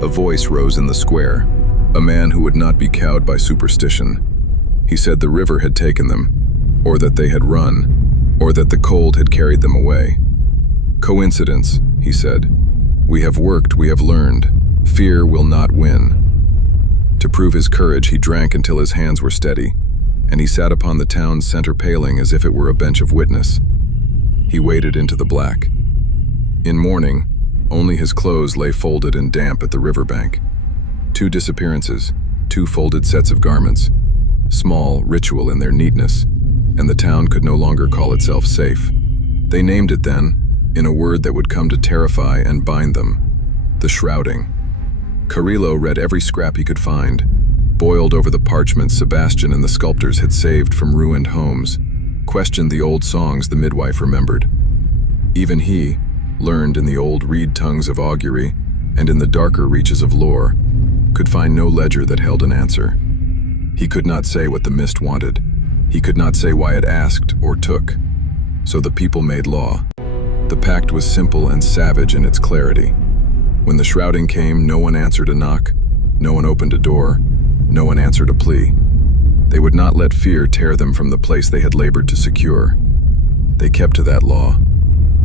A voice rose in the square, a man who would not be cowed by superstition. He said the river had taken them, or that they had run, or that the cold had carried them away. Coincidence, he said. We have worked, we have learned. Fear will not win. To prove his courage, he drank until his hands were steady, and he sat upon the town's center paling as if it were a bench of witness. He waded into the black. In morning, only his clothes lay folded and damp at the riverbank. 2 disappearances, 2 folded sets of garments, small, ritual in their neatness, and the town could no longer call itself safe. They named it then, in a word that would come to terrify and bind them: the shrouding. Carrillo read every scrap he could find, boiled over the parchments Sebastian and the sculptors had saved from ruined homes, questioned the old songs the midwife remembered. Even he, learned in the old reed tongues of augury and in the darker reaches of lore, could find no ledger that held an answer. He could not say what the mist wanted. He could not say why it asked or took. So the people made law. The pact was simple and savage in its clarity. When the shrouding came, no one answered a knock, no one opened a door, no one answered a plea. They would not let fear tear them from the place they had labored to secure. They kept to that law.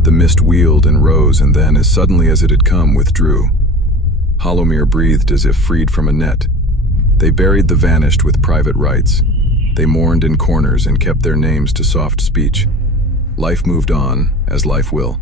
The mist wheeled and rose, and then, as suddenly as it had come, withdrew. Hollowmere breathed as if freed from a net. They buried the vanished with private rites. They mourned in corners and kept their names to soft speech. Life moved on, as life will.